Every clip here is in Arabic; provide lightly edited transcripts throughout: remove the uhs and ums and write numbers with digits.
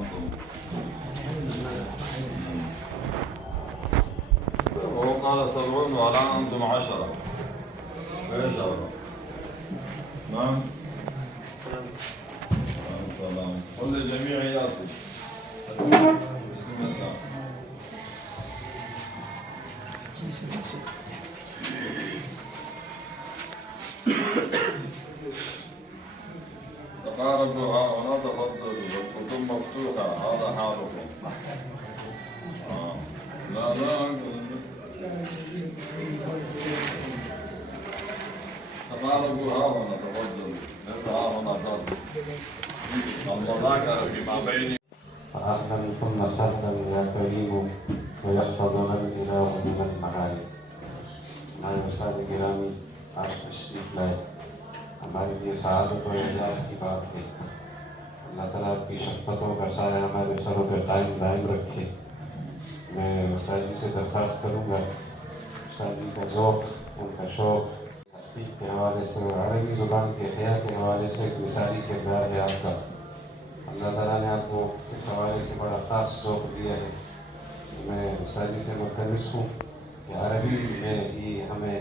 أنتم؟ هو قال 70 والآن أنتم 10. إيش هذا؟ نعم؟ السلام. قل للجميع يأتي. بسم الله. تقاربوا ها هنا، تفضلوا، والكتب مفتوحة، هذا حالكم. لا تقاربوا ها هنا، تفضلوا. ها هنا درس. الله ذكر فيما بيني. فأهلا ثم سهلا يا كريم ويحفظنا الإله من المعالي. हमारे साथ गिरामी आज तशरीफ लाए, हमारे लिए सआदत और एजाज की बात है। अल्लाह ताला आपकी शफ़क़तों का साया हमारे सरों पर कायम दायम रखे। मैं उस्ताद से दरख्वास्त करूँगा, उस्ताद का ज़ौक़, उनका शौक़ तहक़ीक़ के हवाले से और अरबी ज़ुबान के हया के हवाले से एक मिसाली किरदार है आपका। अल्लाह ताला ने आपको इस हवाले से बड़ा ख़ास ज़ौक़ दिया है। मैं उस्ताद से मुतलबिस हूँ कि अरबी में ही हमें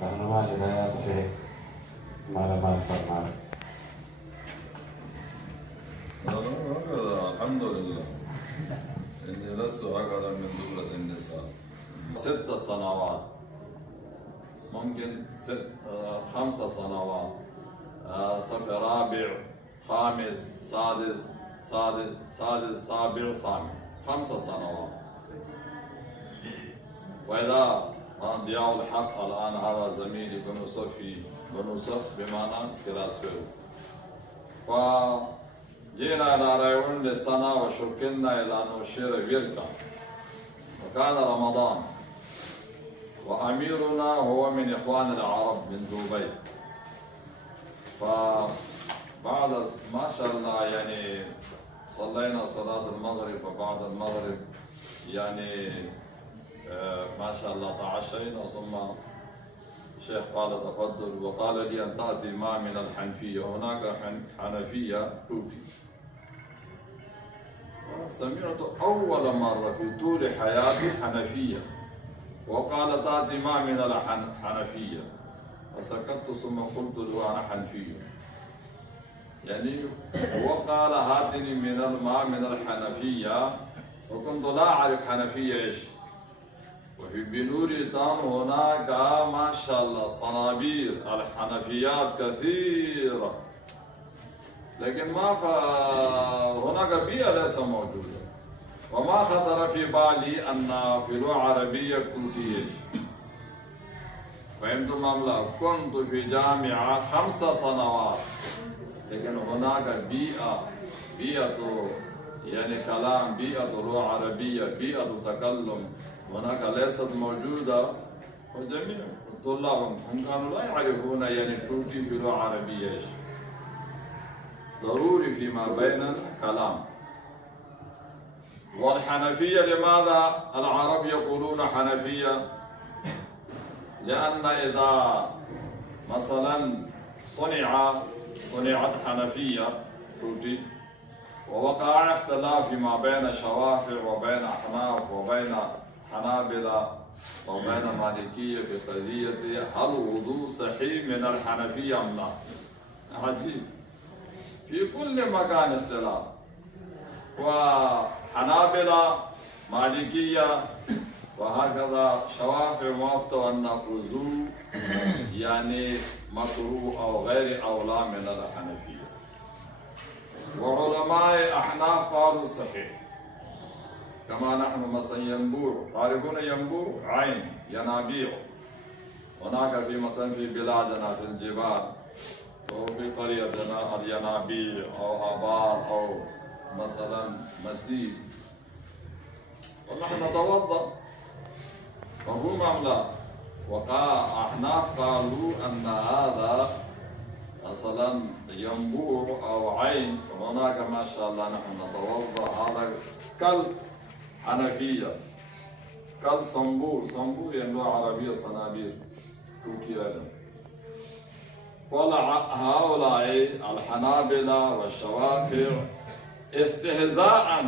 रहनुमा हिदायत से माला माल फरमाए। الحمد لله إني لست أقل من دولة النساء. 6 سنوات، ممكن 5 سنوات، صف رابع، خامس، سادس، سابع، ثامن، 5 سنوات. وإذا ضياء الحق الآن هذا زميلي بنصف بمعنى كلاس فيرو. فجينا إلى ريون للسنة وشكلنا إلى نشير ويلكا، وكان رمضان، وأميرنا هو من إخوان العرب من دبي. فبعد ما شاء الله يعني صلينا صلاة المغرب، وبعد المغرب يعني ما شاء الله تعشينا، ثم الشيخ قال تفضل، وقال لي أن تأتي ما من الحنفية، هناك حنفية توفي. سمعت أول مرة في طول حياتي حنفية، وقال تأتي ما من الحنفية، فسكت ثم قلت له أنا حنفي. يعني وقال هاتني من الماء من الحنفية، وكنت لا أعرف حنفية إيش. وفي بنوري تام هناك ما شاء الله صنابير الحنفيات كثيرة، لكن ما هناك بيئة ليس موجودة، وما خطر في بالي أن في لغة عربية كويتية. فهمتم أم لا؟ كنت في جامعة 5 سنوات، لكن هناك بيئة يعني كلام، بيئة لغة عربية، بيئة تكلم هناك ليست موجودة. وجميع الطلاب هم كانوا لا يعرفون يعني تركي في لغة عربية ايش. ضروري فيما بيننا كلام. والحنفية لماذا العرب يقولون حنفية؟ لأن إذا مثلا صنعت حنفية تركي، ووقع اختلاف ما بين شوافع وبين أحناف وبين حنابلة وبين مالكية في قضية هل الوضوء صحيح من الحنفية أم لا؟ عجيب، في كل مكان اختلاف، وحنابلة مالكية وهكذا شوافع مفتوا أن الوضوء يعني مكروه أو غير أولى من الحنفية. وعلماء أحناف قالوا صحيح. كما نحن مثلا ينبوع، تعرفون ينبوع؟ عين، ينابيع. هناك في مثلا في بلادنا في الجبال وفي قريتنا الينابيع أو آبار أو مثلا مسيل، ونحن نتوضأ. مفهوم أم لا؟ أحناف قالوا أن هذا مثلا ينبوع أو عين، هناك ما شاء الله نحن نتوضأ، هذا كالحنفية، كالصنبور. صنبور يعني لغة عربية صنابير توكي لنا. هؤلاء الحنابلة والشوافع استهزاء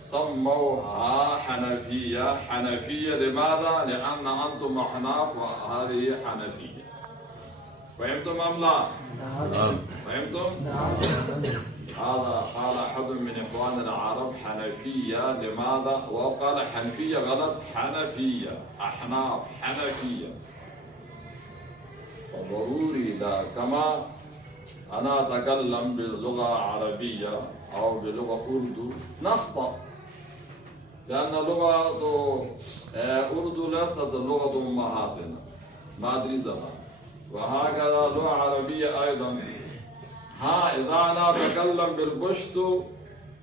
سموها حنفية. حنفية لماذا؟ لأن أنتم أحناف وهذه حنفية. فهمتم أم لا؟ نعم. فهمتم؟ هذا قال أحد من إخوان العرب حنفية. لماذا؟ وقال حنفية غلط، حنفية، أحناف حنفية. وضروري لا، كما أنا أتكلم باللغة العربية أو بلغة أردو نخطأ، لأن لغة أردو ليست لغة أمهاتنا مادري زمان، وهكذا لغة عربية أيضا. إذا أنا أتكلم بالبشتو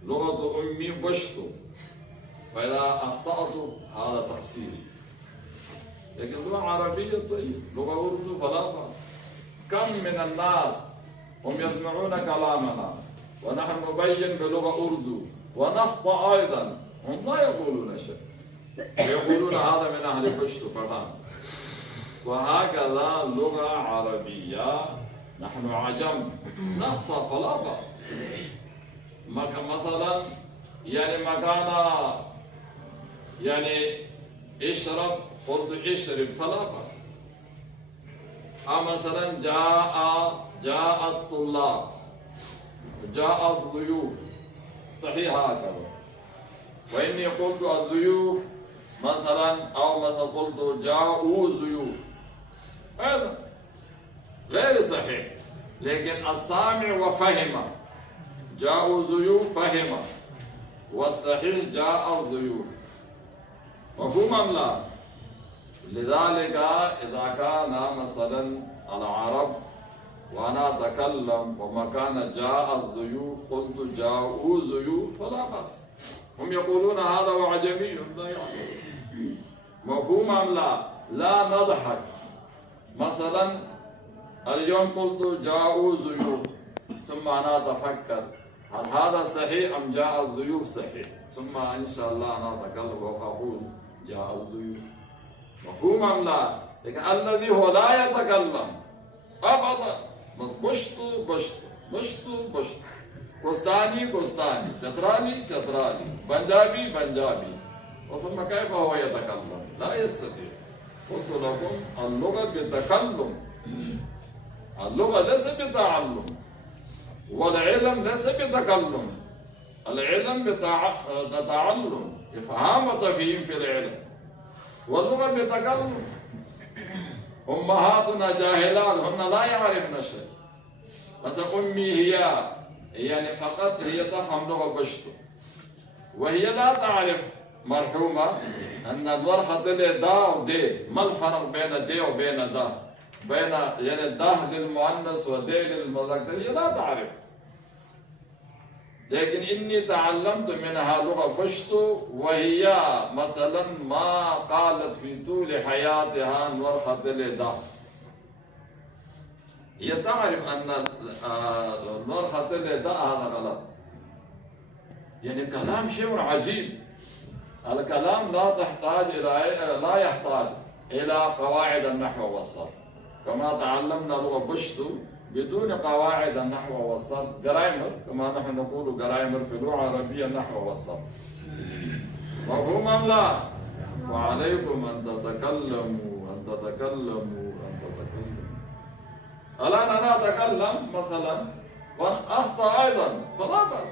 لغة أمي بشتو، فإذا أخطأت هذا تقصيري. لكن لغة عربية طيب، لغة أردو فلا بأس. كم من الناس هم يسمعون كلامنا ونحن نبين بلغة أردو ونخطأ أيضا، هم لا يقولون شيء، يقولون هذا من أهل بشتو فقط. وهكذا لغة عربية، نحن عجم نخطأ فلا بأس. مثلا مكان اشرب قلت اشرب فلا بأس. مثلا جاء الطلاب، جاء الضيوف، صحيح هكذا. وإني قلت الضيوف مثلا، أو مثلا قلت جاءوا ضيوف، هذا غير صحيح. لكن السامع وفهم، جاءوا ضيوف فهم، والصحيح جاء الضيوف. مفهوم أم لا؟ لذلك إذا كان مثلا العرب وأنا أتكلم ومكان جاء الضيوف قلت جاءوا ضيوف فلا بأس. هم يقولون هذا وعجمي لا يعلم. مفهوم أم لا؟ لا نضحك. مثلا اليوم قلت جاءوا ضيوف، ثم أنا أتفكر هل هذا صحيح أم جاء الضيوف صحيح، ثم إن شاء الله أنا أتكلم وأقول جاء الضيوف. مفهوم أم لا؟ لكن الذي هو لا يتكلم أبدا، بشتو بشتو بشتو بشتو، كوستاني كوستاني، چترالي چترالي، بنجابي بنجابي، وثم كيف هو يتكلم؟ لا يستطيع. قلت لكم اللغة بتكلم، اللغة ليس بتعلم، والعلم ليس بتكلم، العلم بتعلم، إفهام وتفهيم في العلم، واللغة بتكلم. أمهاتنا جاهلات، هن لا يعرفن شيء. بس أمي هي فقط هي تفهم لغة بشتو، وهي لا تعرف مرحومة أن الورقة طلع دا ودي، ما الفرق بين دي وبين دا، بين ده للمؤنث ودي للمذكر، هي لا تعرف. لكن إني تعلمت منها لغة بشتو، وهي مثلا ما قالت في طول حياتها الورقة طلع دا. هي تعرف أن الورقة طلع دا هذا غلط. كلام شيء عجيب. الكلام لا يحتاج إلى قواعد النحو والصرف، كما تعلمنا لغة بشتو بدون قواعد النحو والصرف، جرايمر، كما نحن نقول جرايمر في اللغة العربية النحو والصرف. مفهوم أم لا؟ وعليكم أن تتكلموا. الآن أنا أتكلم مثلا وأخطأ أيضا فلا بأس.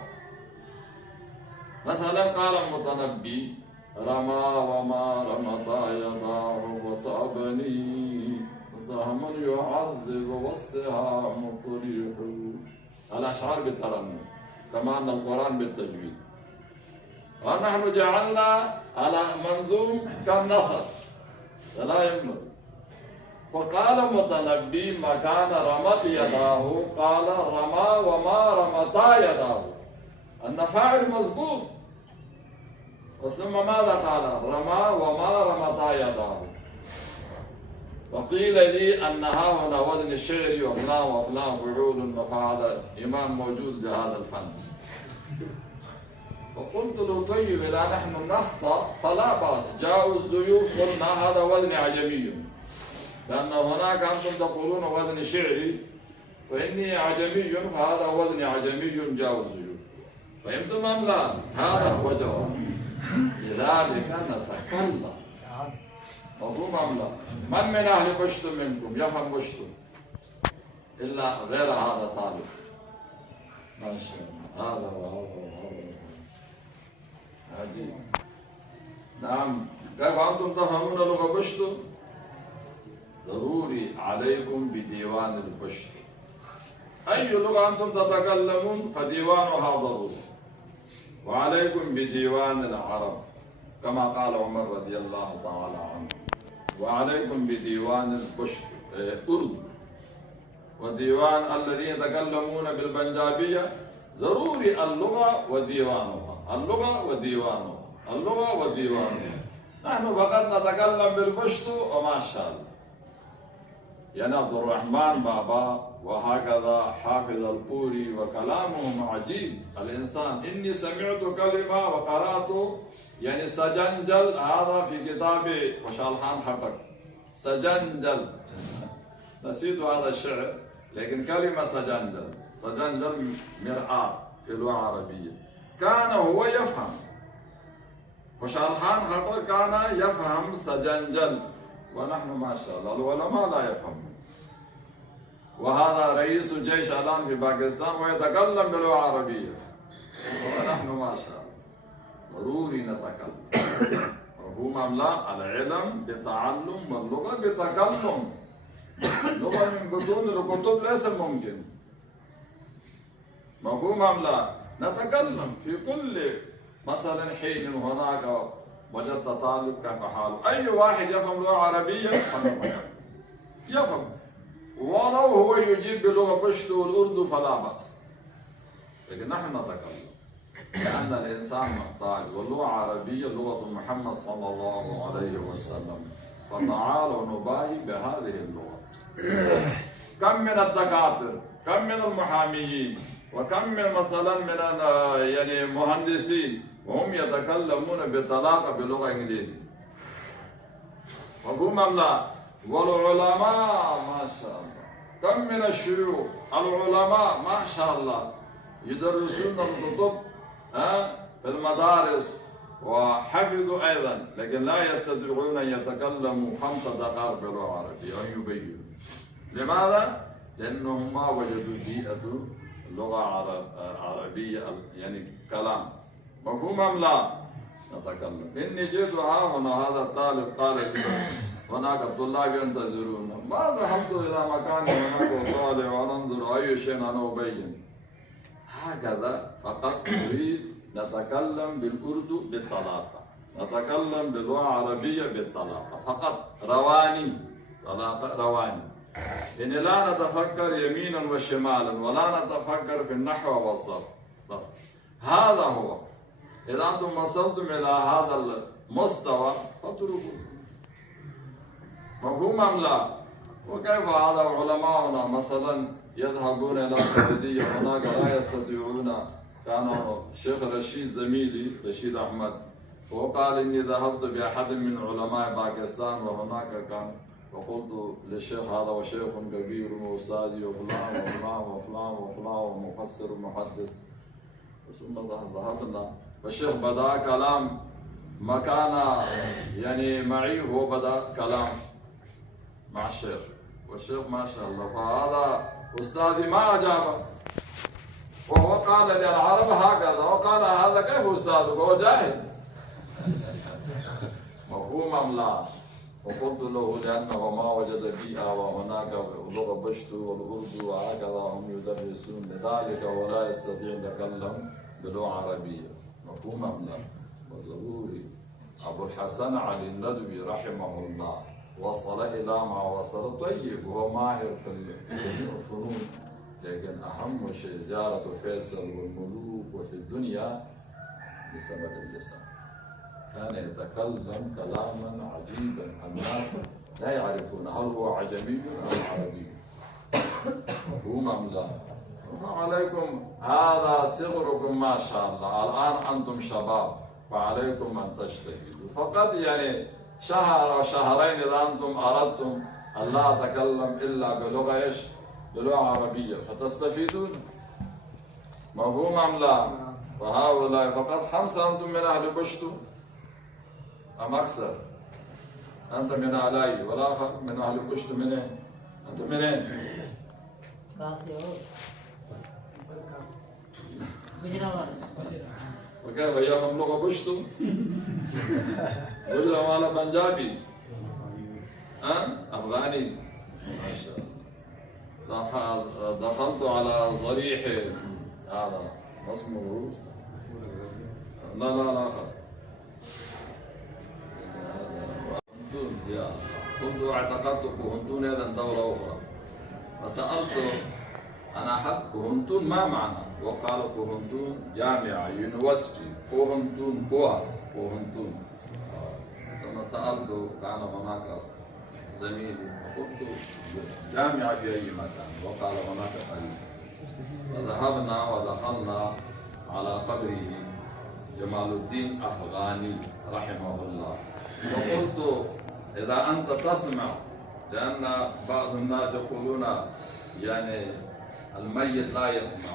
مثلا قال المتنبي رمى وما رمتا يداه وصابني سهم يعذب والسهام طريح. الأشعار بالترنم كما أن القرآن بالتجويد، ونحن جعلنا على منظوم كالنثر لا يمنع. وقال المتنبي مكان رمت يداه قال رمى وما رمتا يداه، أن فاعل مضبوط. وثم ماذا قال؟ رمى وما رمتا يداه. وقيل لي أن ها هنا وزن الشعر وفلان وفلان فعول، فهذا إمام موجود لهذا الفن. فقلت له طيب إذا نحن نخطأ فلا بأس، جاءوا الضيوف قلنا هذا وزن عجمي، لأن هناك أنتم تقولون وزن شعري، وإني عجمي فهذا وزن عجمي جاءوا الضيوف. فهمتم أم لا؟ هذا هو جواب. لذلك نتكلم. مفهوم أم لا؟ من أهل بشت منكم يفهم بشت إلا غير هذا طالب. ما شاء الله. هذا وهذا عجيب. نعم. كيف أنتم تفهمون لغة بشت؟ ضروري عليكم بديوان البشت. أي لغة أنتم تتكلمون فديوانها ضروري، وعليكم بديوان العرب كما قال عمر رضي الله تعالى عنه، وعليكم بديوان البشت أردو، وديوان الذين يتكلمون بالبنجابية ضروري اللغة وديوانها، اللغة وديوانها، اللغة وديوانها. نحن فقط نتكلم بالبشت وما شاء الله. يعني عبد الرحمن بابا وهكذا حافظ البوري وكلامهم عجيب. الإنسان إني سمعت كلمة وقرأت يعني سجنجل، هذا في كتاب وشالحان حبك سجنجل، نسيت هذا الشعر، لكن كلمة سجنجل، سجنجل مرآة في اللغة العربية. كان هو يفهم، وشالحان حبك كان يفهم سجنجل، ونحن ما شاء الله العلماء لا يفهمون. وهذا رئيس الجيش الآن في باكستان ويتكلم باللغة العربية، ونحن ما شاء الله ضروري نتكلم. مفهوم أم لا؟ العلم بتعلم واللغة بتكلم. اللغة من بطون الكتب ليس ممكن. مفهوم أم لا؟ نتكلم في كل مثلا حين هناك وجدت طالب كيف حاله، أي واحد يفهم اللغة العربية يفهم، ولو هو يجيب بلغة بشت والأردو فلا بأس، لكن نحن نتكلم لأن الإنسان محتاج، واللغة العربية لغة محمد صلى الله عليه وسلم، فتعالوا نباهي بهذه اللغة. كم من الدكاترة، كم من المحاميين، وكم من مثلا من يعني مهندسين وهم يتكلمون بطلاقة باللغة الإنجليزية. مفهوم أم لا؟ والعلماء ما شاء الله، كم من الشيوخ العلماء ما شاء الله يدرسون الكتب في المدارس وحفظوا أيضا، لكن لا يستطيعون أن يتكلموا 5 دقائق باللغة العربية أو يبينوا. لماذا؟ لأنهم ما وجدوا بيئة اللغة العربية يعني كلام. مفهوم أم لا؟ نتكلم. إني جئت ها هنا، هذا الطالب قال لي هناك الطلاب ينتظرون، ما ذهبت إلى مكان هناك أطالع وننظر أي شيء أنا أبين. هكذا فقط نريد نتكلم بالأردو بالطلاقة، نتكلم باللغة العربية بالطلاقة فقط، رواني طلاقة رواني. يعني لا نتفكر يمينا وشمالا ولا نتفكر في النحو والصرف. هذا هو. إذا أنتم وصلتم إلى هذا المستوى فاتركوا. مفهوم أم لا؟ وكيف هذا علماؤنا مثلا يذهبون إلى السعودية هناك لا يستطيعون. كان الشيخ رشيد زميلي رشيد أحمد هو قال إني ذهبت بأحد من علماء باكستان وهناك كان، وقلت للشيخ هذا وشيخ كبير وأستاذي وفلان وفلان وفلان وفلان ومفسر ومحدث، ثم ذهبنا والشيخ بدأ كلام ما كان يعني معي، هو بدأ كلام مع الشيخ والشيخ ما شاء الله، فهذا أستاذي ما أجابه، وهو قال لي العرب هكذا، وقال هذا كيف أستاذك هو جاهل. مفهوم أم لا؟ وقلت له لأنه ما وجد بيئة وهناك لغة بشتو والأردو وهكذا هم يدرسون لذلك ولا يستطيع يتكلم باللغة العربية. مفهوم أم لا؟ وضروري. أبو الحسن علي الندوي رحمه الله وصل إلى ما وصل، طيب هو ماهر في الفنون، لكن أهم شيء زيارة فيصل والملوك وفي الدنيا بسبب اللسان. كان يتكلم كلاما عجيبا الناس لا يعرفون هل هو عجمي أم عربي. مفهوم أم لا؟ عليكم هذا صغركم ما شاء الله، الآن أنتم شباب فعليكم أن تجتهدوا فقط، يعني شهر أو شهرين إذا أنتم أردتم أن لا أتكلم إلا بلغة إيش؟ بلغة عربية فتستفيدون. مفهوم أم لا؟ فهؤلاء فقط 5 أنتم من أهل بشتو أم أكثر؟ أنت من علي والآخر من أهل بشتو منين؟ أنت منين؟ وكيف يفهم لغة بشتو؟ ولا بنجابي؟ أفغاني؟ ما شاء الله. دخلت على ضريح هذا ما اسمه؟ لا آخر. كنت اعتقدت كهنتون هذا دولة أخرى فسألت أنا حق كهنتون ما معنى؟ وقال كهنتون جامعة يونيفرسيتي كهنتون كهنتون. ثم سألت كان هناك زميلي فقلت جامعة في أي مكان وقال هناك قريب. فذهبنا ودخلنا على قبره جمال الدين أفغاني رحمه الله وقلت إذا أنت تسمع لأن بعض الناس يقولون يعني الميت لا يسمع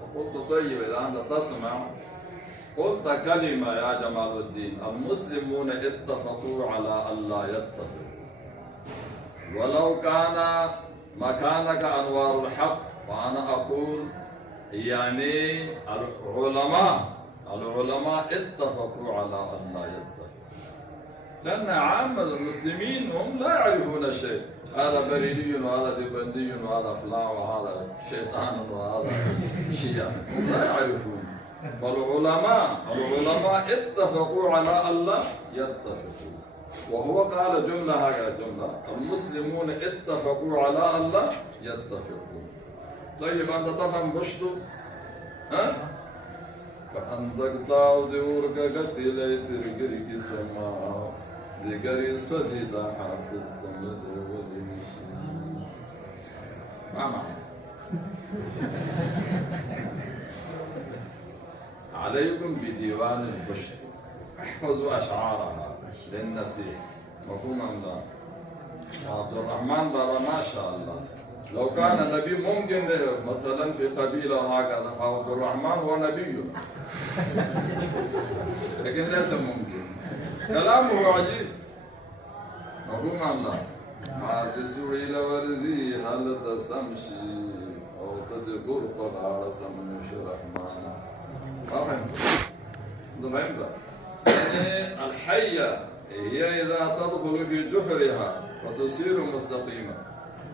فقلت طيب إذا أنت تسمع قلت كلمة يا جمال الدين المسلمون اتفقوا على ألا يتفقوا ولو كان مكانك أنوار الحق وأنا أقول يعني العلماء اتفقوا على ألا يتفقوا لأن عامة المسلمين هم لا يعرفون شيء هذا بريدي وهذا دبندي وهذا فلان وهذا شيطان وهذا شيعي هم لا يعرفون فالعلماء اتفقوا على ألا يتفقوا وهو قال جملة هكذا جملة المسلمون اتفقوا على ألا يتفقوا. طيب أنت تفهم بشتو؟ ها؟ فأنتك تعودورك قتلي ترقرك سماء ذكري صديد حافظ الصمد ودمشي ما معنى؟ عليكم بديوان البشت احفظوا أشعارها للنسيح مفهوم أم لا؟ عبد الرحمن بابا ما شاء الله لو كان نبي ممكن مثلا في قبيلة هكذا عبد الرحمن هو نبي لكن ليس ممكن كلامه عجيب مفهوم أم لا؟ ما تسوي لوردي هل تستمشي أو تذكر طبعا سمش الرحمن ما فهمت؟ يعني الحية هي إذا تدخل في جحرها وتصير مستقيمة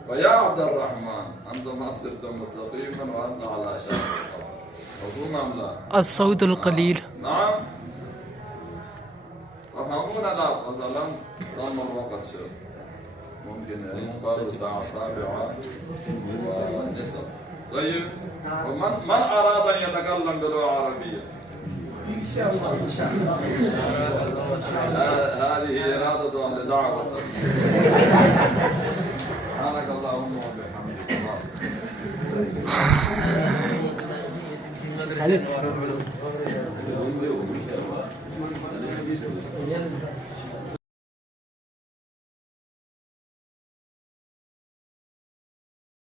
فيا عبد الرحمن أنت ما صرت مستقيما وأنت على شاطئ مفهوم أم لا؟ الصوت القليل نعم تفهمون لا مثلا رغم الوقت شيء ممكن يقال الساعة 7 ونصف طيب ومن أراد أن يتكلم باللغة العربية؟ إن شاء الله إن شاء الله هذه إرادة أهل دعوة سبحانك اللهم وبحمدك خالد